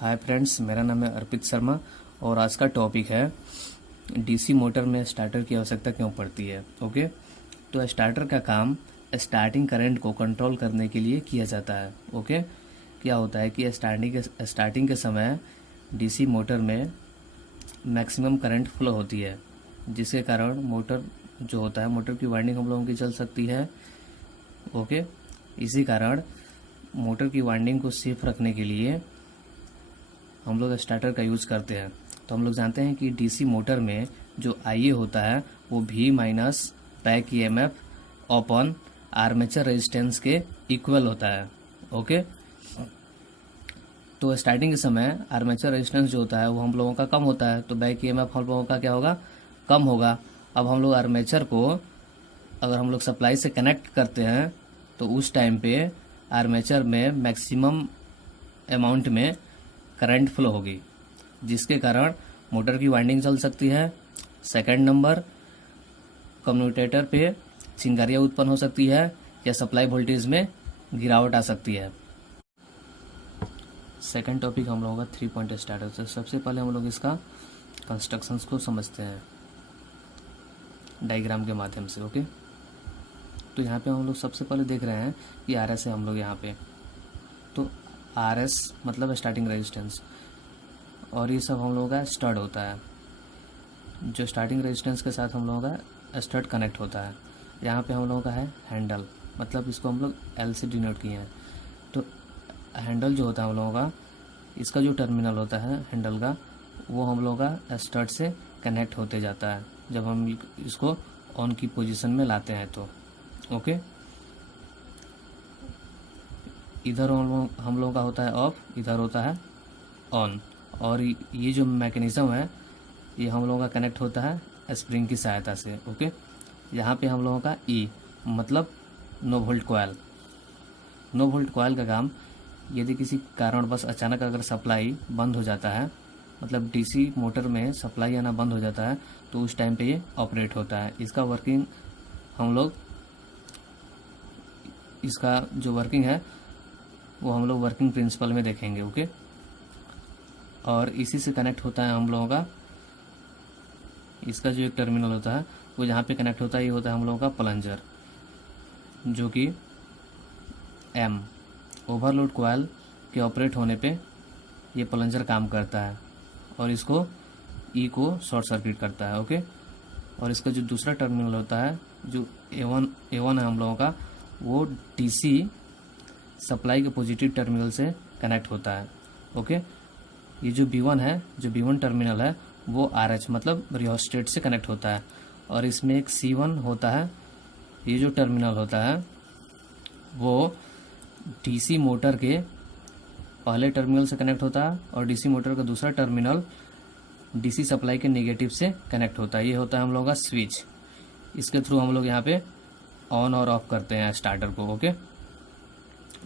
Hi friends, मेरा नाम है अर्पित शर्मा और आज का टॉपिक है डीसी मोटर में स्टार्टर की आवश्यकता क्यों पड़ती है। ओके, तो स्टार्टर का काम स्टार्टिंग करंट को कंट्रोल करने के लिए किया जाता है। ओके, क्या होता है कि स्टार्टिंग के समय डीसी मोटर में मैक्सिमम करंट फ्लो होती है, जिसके कारण मोटर जो होता है, मोटर की वाइंडिंग हम लोगों की चल सकती है। ओके, इसी कारण मोटर की वाइंडिंग को सेफ रखने के लिए हम लोग स्टार्टर का यूज़ करते हैं। तो हम लोग जानते हैं कि डीसी मोटर में जो आईए होता है वो V minus back EMF upon armature resistance के इक्वल होता है। ओके, तो स्टार्टिंग के समय आर्मेचर रेजिस्टेंस जो होता है वो हम लोगों का कम होता है, तो बैक ईएमएफ हम लोगों का क्या होगा, कम होगा। अब हम लोग आर्मेचर को अगर हम लोग सप्लाई से कनेक्ट करते हैं तो उस टाइम पे आर्मेचर में मैक्सिमम अमाउंट में करंट फ्लो होगी, जिसके कारण मोटर की वाइंडिंग चल सकती है। सेकंड नंबर, कम्यूटेटर पे चिंगारियाँ उत्पन्न हो सकती है या सप्लाई वोल्टेज में गिरावट आ सकती है। सेकंड टॉपिक हम लोगों का 3 पॉइंट स्टार्टर से। सबसे पहले हम लोग इसका कंस्ट्रक्शंस को समझते हैं डायग्राम के माध्यम से। ओके, तो यहाँ पे हम लोग सबसे पहले देख रहे हैं कि RS है हम लोग यहाँ पे, तो RS मतलब स्टार्टिंग रेजिस्टेंस, और ये सब हम लोगों का स्टड होता है, जो स्टार्टिंग रेजिस्टेंस के साथ हम लोगों का स्टड कनेक्ट होता है। यहाँ पे हम लोगों का है हैंडल, मतलब इसको हम लोग L से डिनोट किए हैं। तो हैंडल जो होता है हम लोगों का, इसका जो टर्मिनल होता है हैंडल का, वो हम लोगों का स्टड से कनेक्ट होते जाता है जब हम इसको ऑन की पोजीशन में लाते हैं तो। ओके, इधर हम लोगों का होता है ऑफ, इधर होता है ऑन, और ये जो मैकेनिज्म है ये हम लोगों का कनेक्ट होता है स्प्रिंग की सहायता से। ओके, यहाँ पे हम लोगों का E मतलब no volt coil. No volt coil का काम, यदि किसी कारणवश अचानक अगर सप्लाई बंद हो जाता है, मतलब डीसी मोटर में सप्लाई आना बंद हो जाता है, तो उस टाइम पे ये ऑपरेट होता है। इसका वर्किंग हम लोग, इसका जो वर्किंग है वो हम लोग वर्किंग प्रिंसिपल में देखेंगे। ओके, और इसी से कनेक्ट होता है हम लोगों का, इसका जो एक टर्मिनल होता है वो जहाँ पे कनेक्ट होता है, ये होता है हम लोगों का प्लंजर, जो कि M ओवरलोड कॉइल के ऑपरेट होने पे ये प्लंजर काम करता है और इसको E को शॉर्ट सर्किट करता है। ओके, और इसका जो दूसरा टर्मिनल होता है जो A1 है हम लोगों का, वो DC सप्लाई के पॉजिटिव टर्मिनल से कनेक्ट होता है। ओके, ये जो B1 है, जो B1 टर्मिनल है वो RH मतलब रियोस्टेट से कनेक्ट होता है, और इसमें एक C1 होता है। ये जो टर्मिनल होता है वो DC मोटर के पहले टर्मिनल से कनेक्ट होता है, और DC मोटर का दूसरा टर्मिनल DC सप्लाई के नेगेटिव से कनेक्ट होता है। ये होता है हम लोगों का स्विच, इसके थ्रू हम लोग यहाँ पे ऑन और ऑफ करते हैं स्टार्टर को। ओके,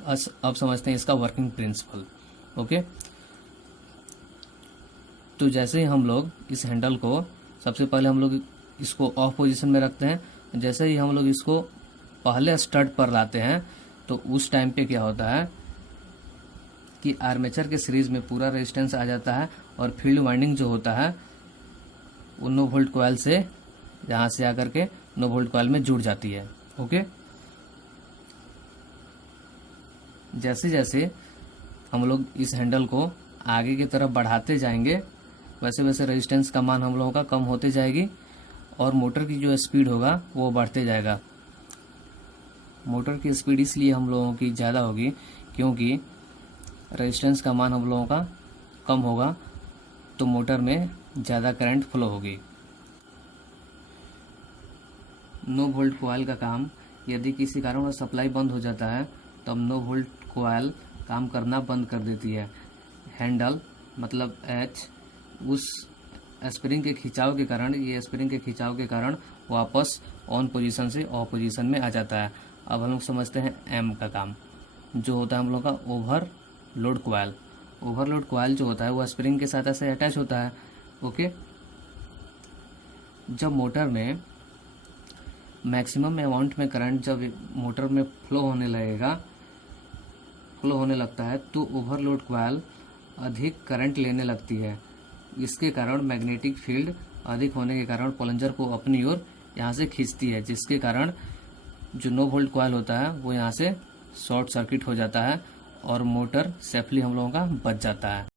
अब समझते हैं इसका वर्किंग प्रिंसिपल। ओके, तो जैसे ही हम लोग इस हैंडल को, सबसे पहले हम लोग इसको ऑफ पोजीशन में रखते हैं। जैसे ही हम लोग इसको पहले स्टड पर लाते हैं तो उस टाइम पे क्या होता है कि आर्मेचर के सीरीज में पूरा रेजिस्टेंस आ जाता है, और फील्ड वाइंडिंग जो होता है वो नो वोल्ट कॉइल से यहाँ से आकर के नो वोल्ट कॉइल में जुड़ जाती है। ओके, जैसे जैसे हम लोग इस हैंडल को आगे की तरफ बढ़ाते जाएंगे, वैसे वैसे रेजिस्टेंस का मान हम लोगों का कम होते जाएगी, और मोटर की जो स्पीड होगा वो बढ़ते जाएगा। मोटर की स्पीड इसलिए हम लोगों की ज़्यादा होगी क्योंकि रेजिस्टेंस का मान हम लोगों का कम होगा, तो मोटर में ज़्यादा करंट फ्लो होगी। नो वोल्ट कॉइल का काम, यदि किसी कारण सप्लाई बंद हो जाता है तब नो वोल्ट कॉइल काम करना बंद कर देती है। हैंडल मतलब H उस स्प्रिंग के खिंचाव के कारण, ये स्प्रिंग के खिंचाव के कारण वापस ऑन पोजीशन से ऑफ पोजीशन में आ जाता है। अब हम लोग समझते हैं M का काम, जो होता है हम लोग का ओवरलोड कॉइल। ओवरलोड कॉइल जो होता है वो स्प्रिंग के साथ ऐसे अटैच होता है। ओके, जब मोटर में मैक्सिमम अमाउंट में करंट जब मोटर में फ्लो होने लगता है तो ओवरलोड कॉइल अधिक करंट लेने लगती है। इसके कारण मैग्नेटिक फील्ड अधिक होने के कारण प्लंजर को अपनी ओर यहाँ से खींचती है, जिसके कारण जो 9 वोल्ट कॉइल होता है वो यहाँ से शॉर्ट सर्किट हो जाता है और मोटर सेफली हम लोगों का बच जाता है।